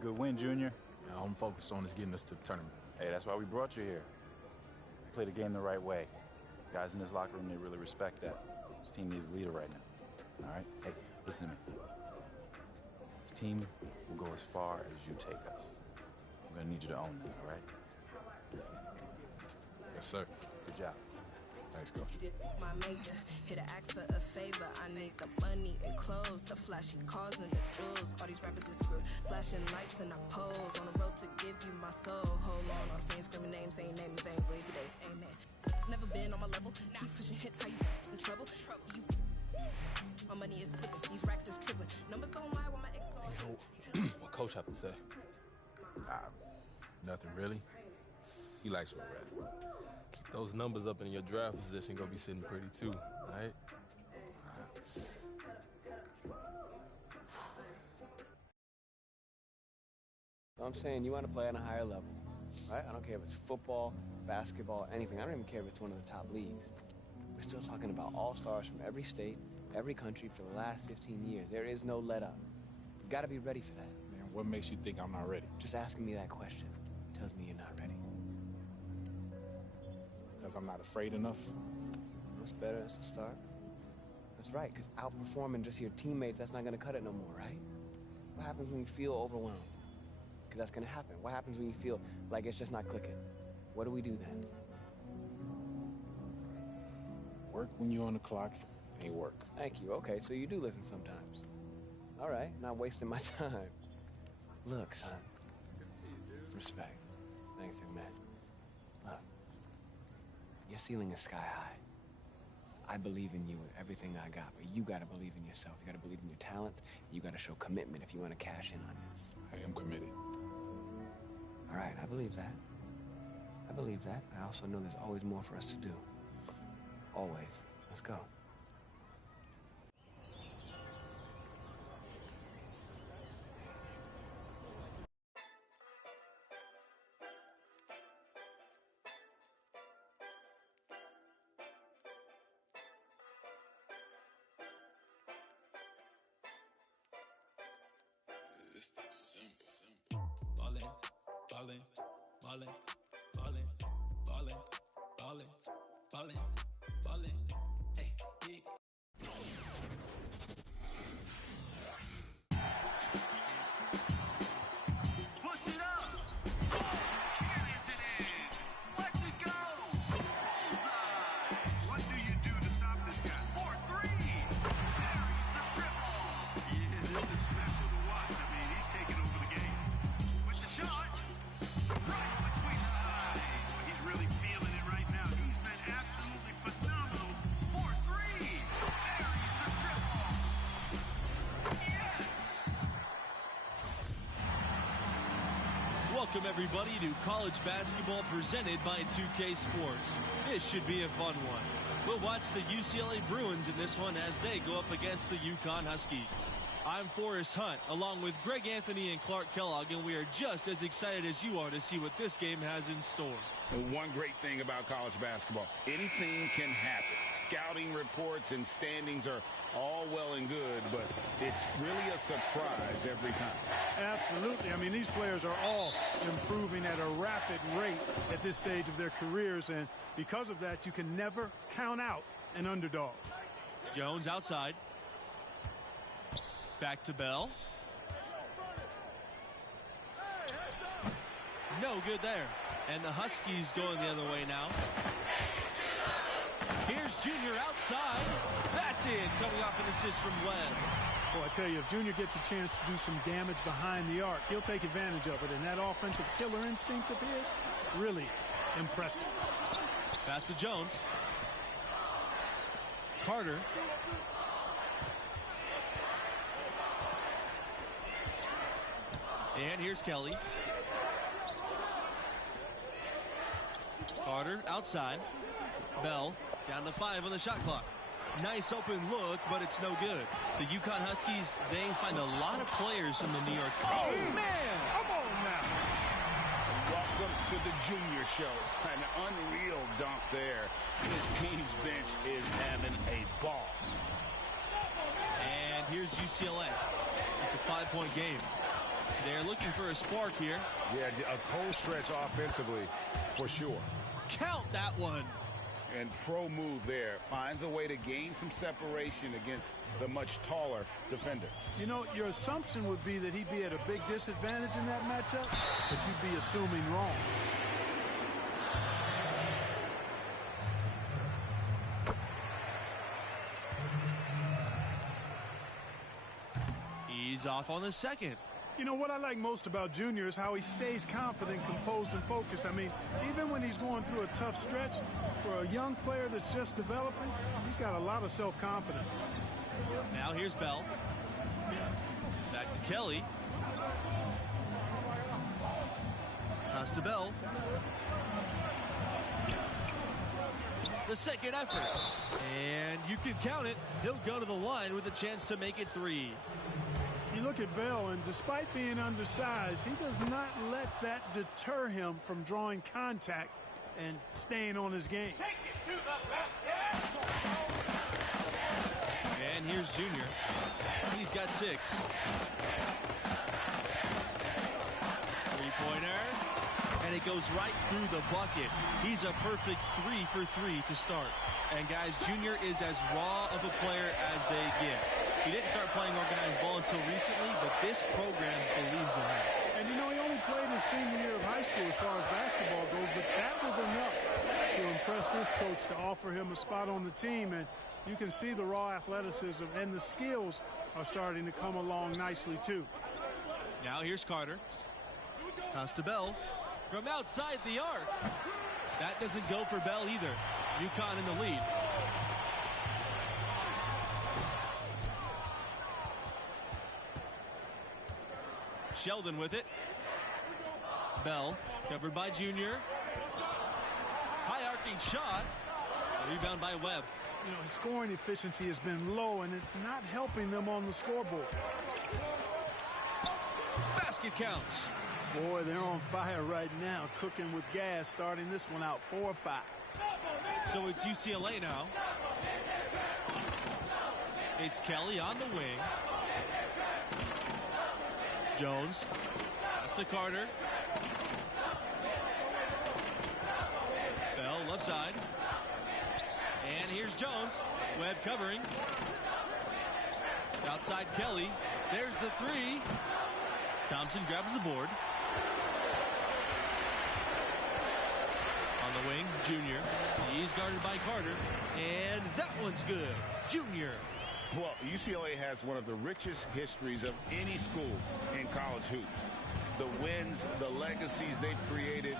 Good win, Junior. All I'm focused on is getting us to the tournament. Hey, that's why we brought you here. Play the game the right way. Guys in this locker room, they really respect that. This team needs a leader right now. All right? Hey, listen to me. This team will go as far as you take us. I'm gonna need you to own that, all right? Yes, sir. Good job. Thanks, Coach. My maker, here to ask for a favor. I need the money and clothes, the flashy cars and the jewels. All these rappers is screwed, flashing lights and I pose. On the road to give you my soul. Hold on, all the fans screaming names, ain't naming names. Leave your days, amen. Never been on my level, keep pushing hits, how you in trouble? You, my money is flipping, these racks is tripping. Numbers don't lie when my ex. What Coach have to say? Nothing really. He likes where we're at. Keep those numbers up in your draft position, gonna be sitting pretty too, right? I'm saying you want to play on a higher level, right? I don't care if it's football, basketball, anything. I don't even care if it's one of the top leagues. We're still talking about all-stars from every state, every country for the last 15 years. There is no let-up. You got to be ready for that. Man, what makes you think I'm not ready? Just asking me that question tells me you're not ready. Because I'm not afraid enough? That's better as a start. That's right, because outperforming just your teammates, that's not going to cut it no more, right? What happens when you feel overwhelmed? Because that's going to happen. What happens when you feel like it's just not clicking? What do we do then? Work when you're on the clock ain't work. Thank you. Okay, so you do listen sometimes. All right, not wasting my time. Look, son. Good to see you, dude. Respect. Thanks, young man. Look, your ceiling is sky high. I believe in you with everything I got, but you gotta believe in yourself. You gotta believe in your talents. You gotta show commitment if you want to cash in on this. I am committed. All right, I believe that. I believe that. I also know there's always more for us to do. Always. Let's go. This thing's simple. Ballin', ballin', ballin', ballin', ballin', ballin', ballin', ballin'. Hey, yeah. Puts it up. Carries it in. Lets it go. Bullseye. What do you do to stop this guy? 4-3. Buries the triple. Yeah, this is special to watch. I mean, he's taking over the game. With the shot. Right between the eyes. He's really feeling it right now. He's been absolutely phenomenal. 4-3. Buries the triple. Yes. Welcome everybody to college basketball presented by 2K Sports. This should be a fun one. We'll watch the UCLA Bruins in this one as they go up against the UConn Huskies. I'm Forrest Hunt along with Greg Anthony and Clark Kellogg, and we are just as excited as you are to see what this game has in store. And one great thing about college basketball, anything can happen. Scouting reports and standings are all well and good, but it's really a surprise every time. Absolutely. I mean, these players are all improving at a rapid rate at this stage of their careers, and because of that, you can never count out an underdog. Jones outside. Back to Bell. No good there. And the Huskies going the other way now. Here's Junior outside. That's it. Coming off an assist from Webb. Boy, I tell you, if Junior gets a chance to do some damage behind the arc, he'll take advantage of it. And that offensive killer instinct of his, really impressive. Pass to Jones. Carter. And here's Kelly. Carter outside. Bell down to 5 on the shot clock. Nice open look, but it's no good. The UConn Huskies, they find a lot of players from the New York. Oh, man! Come on now! Welcome to the Junior Show. An unreal dunk there. His team's bench is having a ball. And here's UCLA. It's a 5-point game. They're looking for a spark here. Yeah, a cold stretch offensively, for sure. Count that one. And pro move there. Finds a way to gain some separation against the much taller defender. You know, your assumption would be that he'd be at a big disadvantage in that matchup, but you'd be assuming wrong. He's off on the second. You know, what I like most about Junior is how he stays confident, composed, and focused. I mean, even when he's going through a tough stretch, for a young player that's just developing, he's got a lot of self-confidence. Now here's Bell. Back to Kelly. Pass to Bell. The second effort. And you can count it. He'll go to the line with a chance to make it 3. You look at Bell, and despite being undersized, he does not let that deter him from drawing contact and staying on his game. Take it to the basket. And here's Junior. He's got 6. Three-pointer. And it goes right through the bucket. He's a perfect 3 for 3 to start. And guys, Junior is as raw of a player as they get. He didn't start playing organized ball until recently, but this program believes in him. And you know, he only played his senior year of high school as far as basketball goes, but that was enough to impress this coach to offer him a spot on the team. And you can see the raw athleticism and the skills are starting to come along nicely, too. Now here's Carter. Pass to Bell from outside the arc. That doesn't go for Bell either. UConn in the lead. Sheldon with it. Bell covered by Junior. High arcing shot. A rebound by Webb. You know, his scoring efficiency has been low, and it's not helping them on the scoreboard. Basket counts. Boy, they're on fire right now, cooking with gas, starting this one out 4 or 5. So it's UCLA now. It's Kelly on the wing. Jones. Pass to Carter. Bell left side. And here's Jones. Webb covering. Outside Kelly. There's the 3. Thompson grabs the board. On the wing, Junior. He's guarded by Carter. And that one's good. Junior. Well, UCLA has one of the richest histories of any school in college hoops. The wins, the legacies they've created,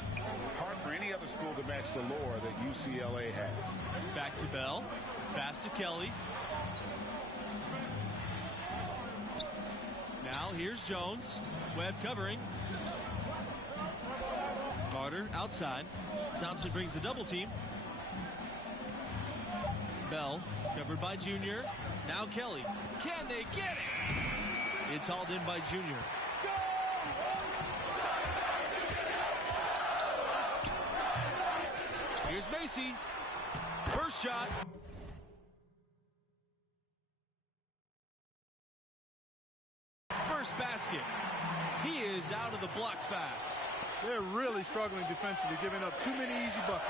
hard for any other school to match the lore that UCLA has. Back to Bell. Pass to Kelly. Now here's Jones. Webb covering. Carter outside. Thompson brings the double team. Bell covered by Junior. Now Kelly. Can they get it? It's hauled in by Junior. Here's Macy. First shot. First basket. He is out of the blocks fast. They're really struggling defensively, giving up too many easy buckets.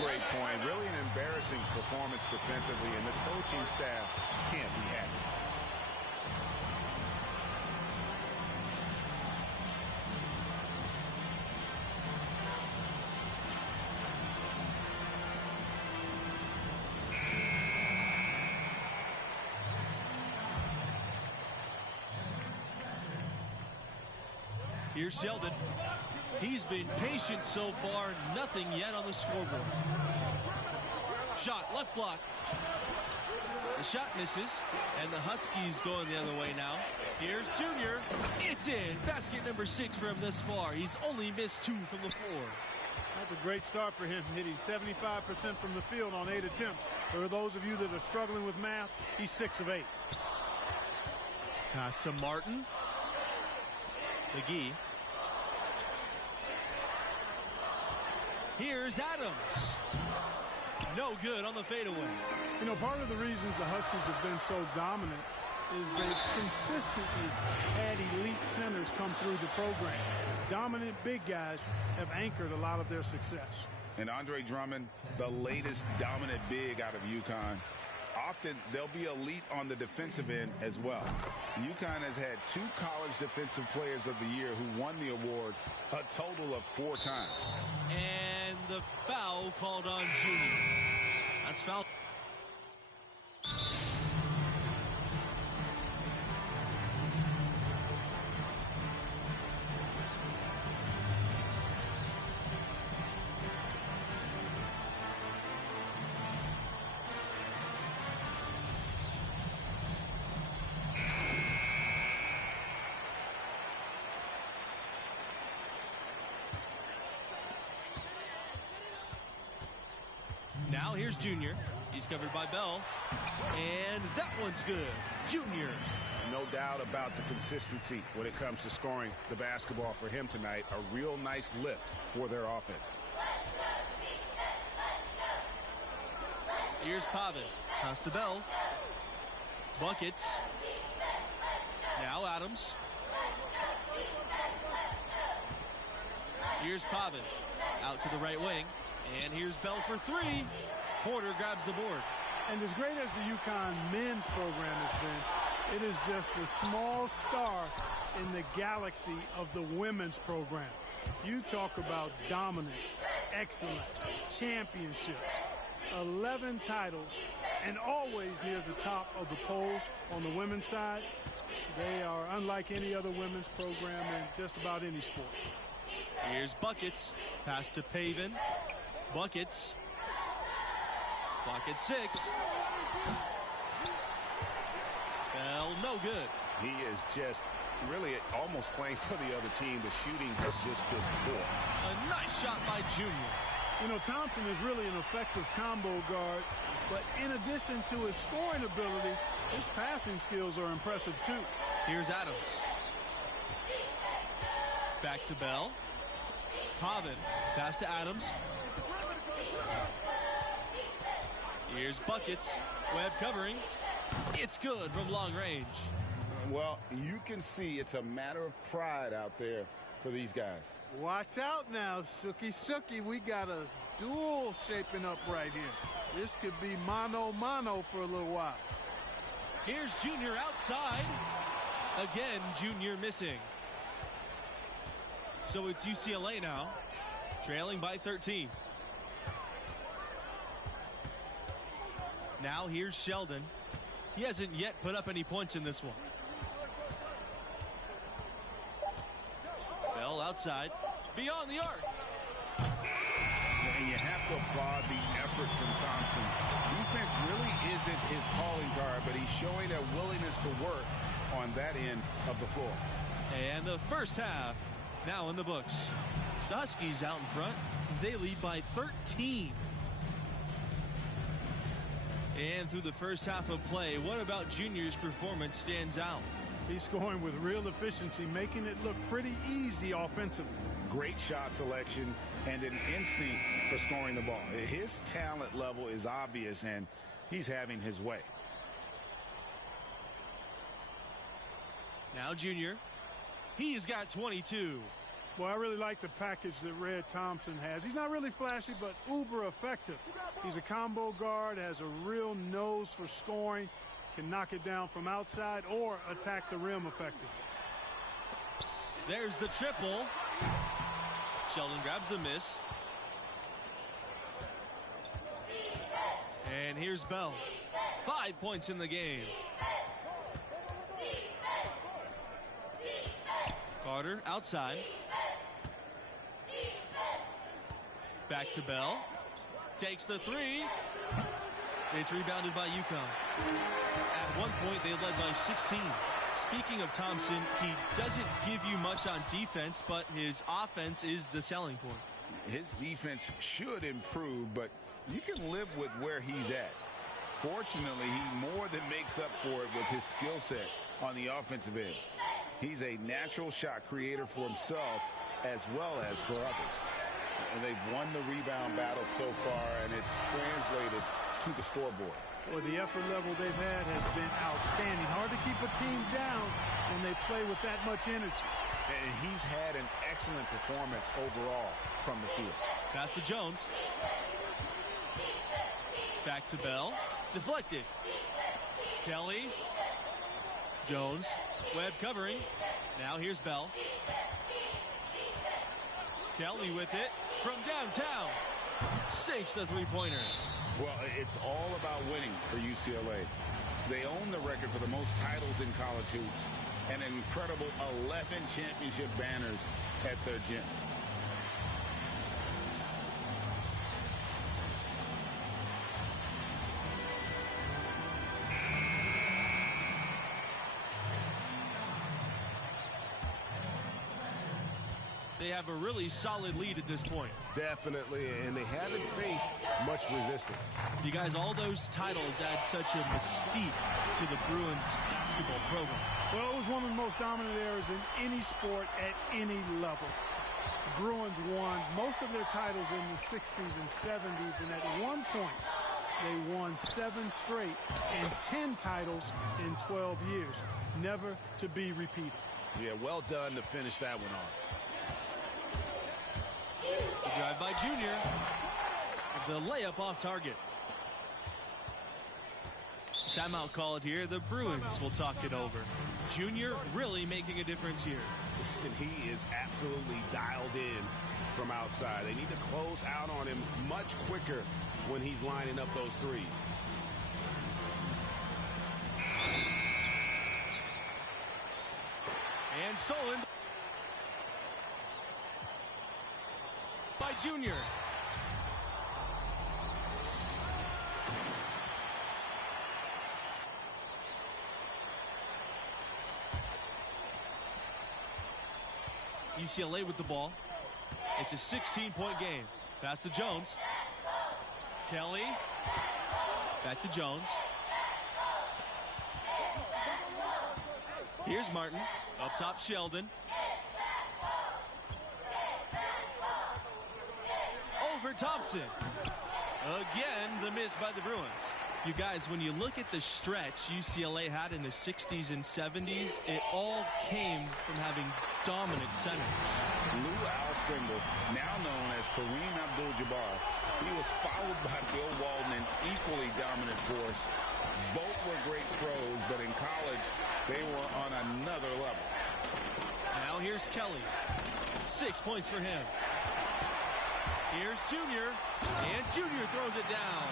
Great point. Really an embarrassing performance defensively, and the coaching staff can't be happy. Here's Sheldon. He's been patient so far, nothing yet on the scoreboard. Shot, left block. The shot misses, and the Huskies going the other way now. Here's Junior. It's in. Basket number 6 for him thus far. He's only missed 2 from the floor. That's a great start for him, hitting 75% from the field on 8 attempts. For those of you that are struggling with math, he's 6 of 8. Pass to Martin. McGee. Here's Adams. No good on the fadeaway. You know, part of the reasons the Huskies have been so dominant is they've consistently had elite centers come through the program. Dominant big guys have anchored a lot of their success. And Andre Drummond, the latest dominant big out of UConn. Often they'll be elite on the defensive end as well. UConn has had 2 college defensive players of the year who won the award a total of 4 times. And the foul called on Junior. That's foul. Now here's Junior. He's covered by Bell. And that one's good. Junior. No doubt about the consistency when it comes to scoring the basketball for him tonight. A real nice lift for their offense. Here's Pavin. Pass to Bell. Buckets. Now Adams. Here's Pavin. Out to the right wing. And here's Bell for 3. Porter grabs the board. And as great as the UConn men's program has been, it is just a small star in the galaxy of the women's program. You talk about dominant, excellent, championship, 11 titles, and always near the top of the polls on the women's side. They are unlike any other women's program in just about any sport. Here's Buckets. Pass to Pavin. Buckets. Clock at 6. Bell, no good. He is just really almost playing for the other team. The shooting has just been poor. A nice shot by Junior. You know, Thompson is really an effective combo guard, but in addition to his scoring ability, his passing skills are impressive too. Here's Adams. Back to Bell. Pavin. Pass to Adams. Here's Buckets. Webb covering. It's good from long range. Well, you can see it's a matter of pride out there for these guys. Watch out now, Sookie. We got a duel shaping up right here. This could be mano-mano for a little while. Here's Junior outside. Again, Junior missing. So it's UCLA now, trailing by 13. Now here's Sheldon. He hasn't yet put up any points in this one. Bell outside, beyond the arc. And you have to applaud the effort from Thompson. Defense really isn't his calling card, but he's showing a willingness to work on that end of the floor. And the first half now in the books. The Huskies out in front. They lead by 13. And through the first half of play, what about Junior's performance stands out? He's scoring with real efficiency, making it look pretty easy offensively. Great shot selection and an instinct for scoring the ball. His talent level is obvious, and he's having his way. Now Junior. He's got 22. Well, I really like the package that Red Thompson has. He's not really flashy, but uber effective. He's a combo guard, has a real nose for scoring, can knock it down from outside or attack the rim effectively. There's the triple. Sheldon grabs the miss. And here's Bell. 5 points in the game. Carter Carter outside. Back to Bell. Takes the three. It's rebounded by UConn. At one point, they led by 16. Speaking of Thompson, he doesn't give you much on defense, but his offense is the selling point. His defense should improve, but you can live with where he's at. Fortunately, he more than makes up for it with his skill set on the offensive end. He's a natural shot creator for himself as well as for others. And they've won the rebound battle so far, and it's translated to the scoreboard. Well, the effort level they've had has been outstanding. Hard to keep a team down when they play with that much energy. And he's had an excellent performance overall from the field. Pass to Jones. Back to Bell. Deflected. Kelly. Jones. Webb covering. Now here's Bell. Kelly with it from downtown. Sinks the three-pointer. Well, it's all about winning for UCLA. They own the record for the most titles in college hoops. An incredible 11 championship banners at their gym. They have a really solid lead at this point. Definitely, and they haven't faced much resistance. You guys, all those titles add such a mystique to the Bruins basketball program. Well, it was one of the most dominant eras in any sport at any level. The Bruins won most of their titles in the 60s and 70s, and at one point, they won 7 straight and 10 titles in 12 years. Never to be repeated. Yeah, well done to finish that one off. The drive by Junior. The layup off target. Timeout called here. The Bruins will talk it over. Junior really making a difference here. And he is absolutely dialed in from outside. They need to close out on him much quicker when he's lining up those threes. And stolen by Junior. UCLA with the ball. It's a 16-point game. Pass to Jones. Kelly. Back to Jones. Here's Martin. Up top, Sheldon. Over Thompson. Again, the miss by the Bruins. You guys, when you look at the stretch UCLA had in the 60s and 70s, it all came from having dominant centers. Lou Alcindor, now known as Kareem Abdul-Jabbar, he was followed by Bill Walton, an equally dominant force. Both were great pros, but in college, they were on another level. Now here's Kelly. 6 points for him. Here's Junior, and Junior throws it down.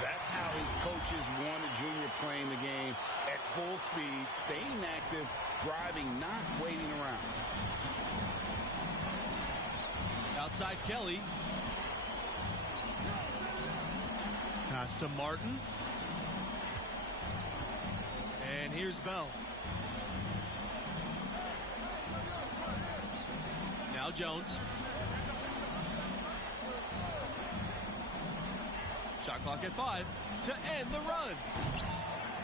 That's how his coaches wanted Junior playing the game at full speed, staying active, driving, not waiting around. Outside Kelly. Pass to Martin. And here's Bell. Now Jones. Shot clock at 5 to end the run.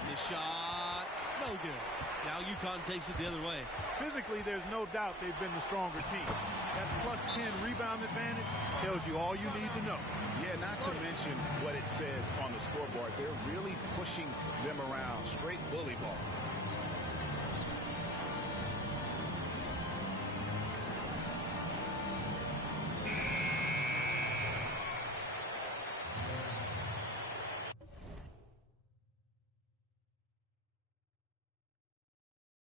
The shot, no good. Now UConn takes it the other way. Physically, there's no doubt they've been the stronger team. That +10 rebound advantage tells you all you need to know. Yeah, not to mention what it says on the scoreboard. They're really pushing them around. Straight bully ball.